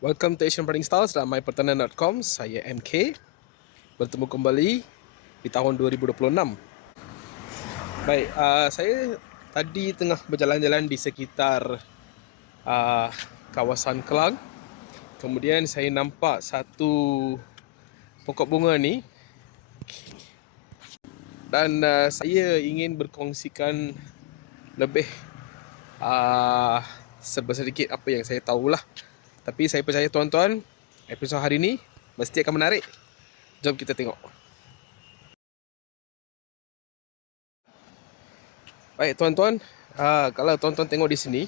Welcome to Asian Breeding Styles dan mypertanian.com. Saya MK. Bertemu kembali di tahun 2026. Baik, saya tadi tengah berjalan-jalan di sekitar kawasan Kelang. Kemudian saya nampak satu pokok bunga ni. Dan saya ingin berkongsikan lebih sedikit apa yang saya tahulah. Tapi saya percaya tuan-tuan, episod hari ni mesti akan menarik. Jom kita tengok. Baik tuan-tuan, kalau tuan-tuan tengok di sini,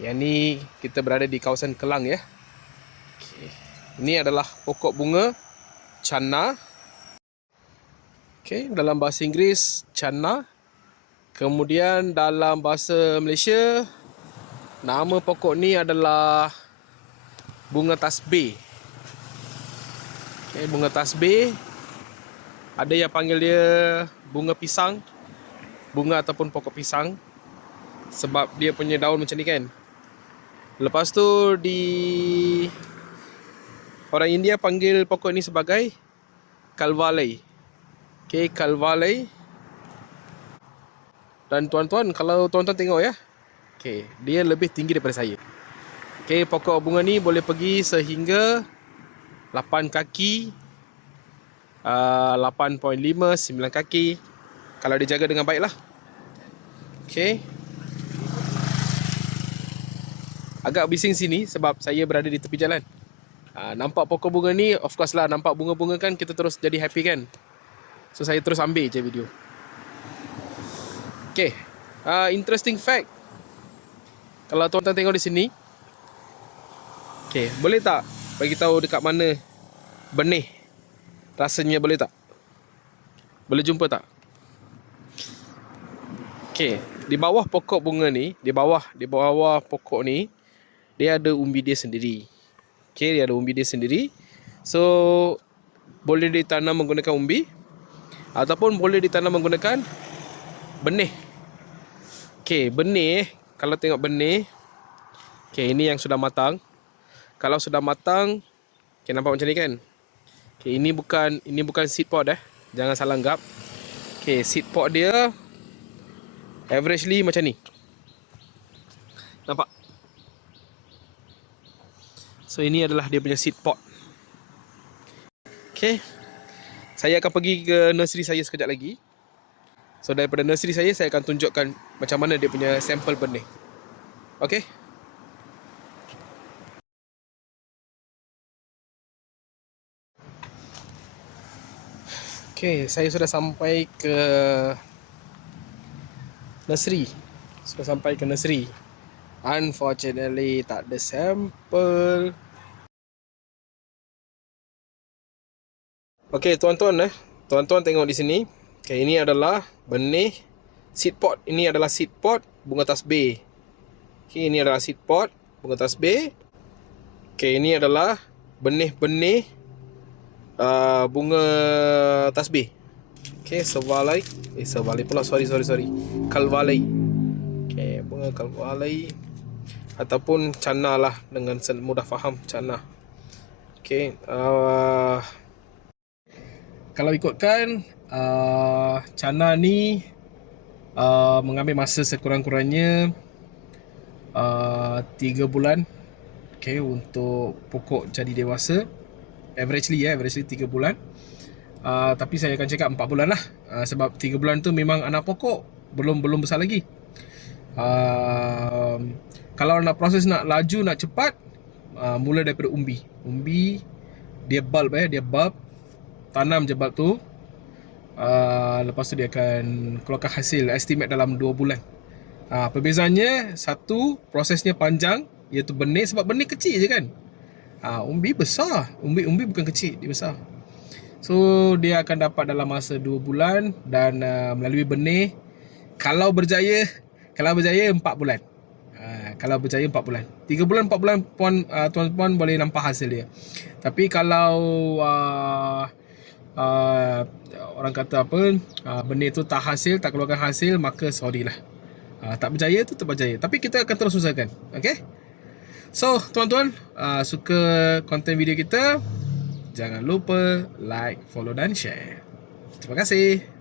yang ni kita berada di kawasan Kelang ya. Ini adalah pokok bunga Channa. Dalam bahasa Inggeris Channa. Kemudian dalam bahasa Malaysia, nama pokok ni adalah bunga tasbih. Bunga tasbih. Ada yang panggil dia bunga pisang, bunga ataupun pokok pisang, sebab dia punya daun macam ni kan. Lepas tu orang India panggil pokok ni sebagai Kalvalai. Kalvalai. Dan tuan-tuan, kalau tuan-tuan tengok ya, dia lebih tinggi daripada saya. Pokok bunga ni boleh pergi sehingga 8 kaki, 8.5, 9 kaki, kalau dijaga dengan baik lah. Agak bising sini sebab saya berada di tepi jalan. Nampak pokok bunga ni, of course lah, nampak bunga-bunga kan, kita terus jadi happy kan. So saya terus ambil je video. Interesting fact, kalau tuan-tuan tengok di sini, boleh tak bagi tahu dekat mana benih rasanya, boleh tak? Boleh jumpa tak? Di bawah pokok bunga ni, di bawah pokok ni, dia ada umbi dia sendiri. Dia ada umbi dia sendiri. So boleh ditanam menggunakan umbi ataupun boleh ditanam menggunakan benih. Benih, kalau tengok benih, ini yang sudah matang. Kalau sudah matang, nampak macam ni kan. Ini bukan seed pod jangan salah anggap. Seed pod dia averagely macam ni. Nampak? So ini adalah dia punya seed pod. Saya akan pergi ke nursery saya sekejap lagi. So daripada nursery saya akan tunjukkan macam mana dia punya sampel benih. Saya sudah sampai ke nursery. Unfortunately tak ada sampel. Tuan-tuan tengok di sini. Ini adalah benih seed pod. Ini adalah seed pod bunga tasbih. Ini adalah seed pod bunga tasbih. Ini adalah benih-benih bunga tasbih. Kalvalai pula, sorry. Kalvalai. Bunga Kalvalai ataupun Channa lah, dengan mudah faham, Channa. Kalau ikutkan Channa ni mengambil masa sekurang-kurangnya 3 bulan untuk pokok jadi dewasa. Averagely 3 bulan. Tapi saya akan cakap 4 bulan lah, sebab 3 bulan tu memang anak pokok belum besar lagi. Kalau nak proses, nak laju, nak cepat, mula daripada umbi dia bulb, tanam je bulb tu. Lepas tu dia akan keluarkan hasil, estimate dalam 2 bulan. Perbezaannya, satu, prosesnya panjang, iaitu benih, sebab benih kecil je kan. Umbi besar, umbi bukan kecil, dia besar. So dia akan dapat dalam masa 2 bulan. Dan melalui benih, kalau berjaya 4 bulan. Kalau berjaya 4 bulan, 3 bulan 4 bulan tuan-tuan boleh nampak hasil dia. Tapi kalau orang kata benih tu tak keluarkan hasil, maka sorry lah, tak berjaya tu tak berjaya. Tapi kita akan terus usahakan. So tuan-tuan, suka konten video kita, jangan lupa like, follow dan share. Terima kasih.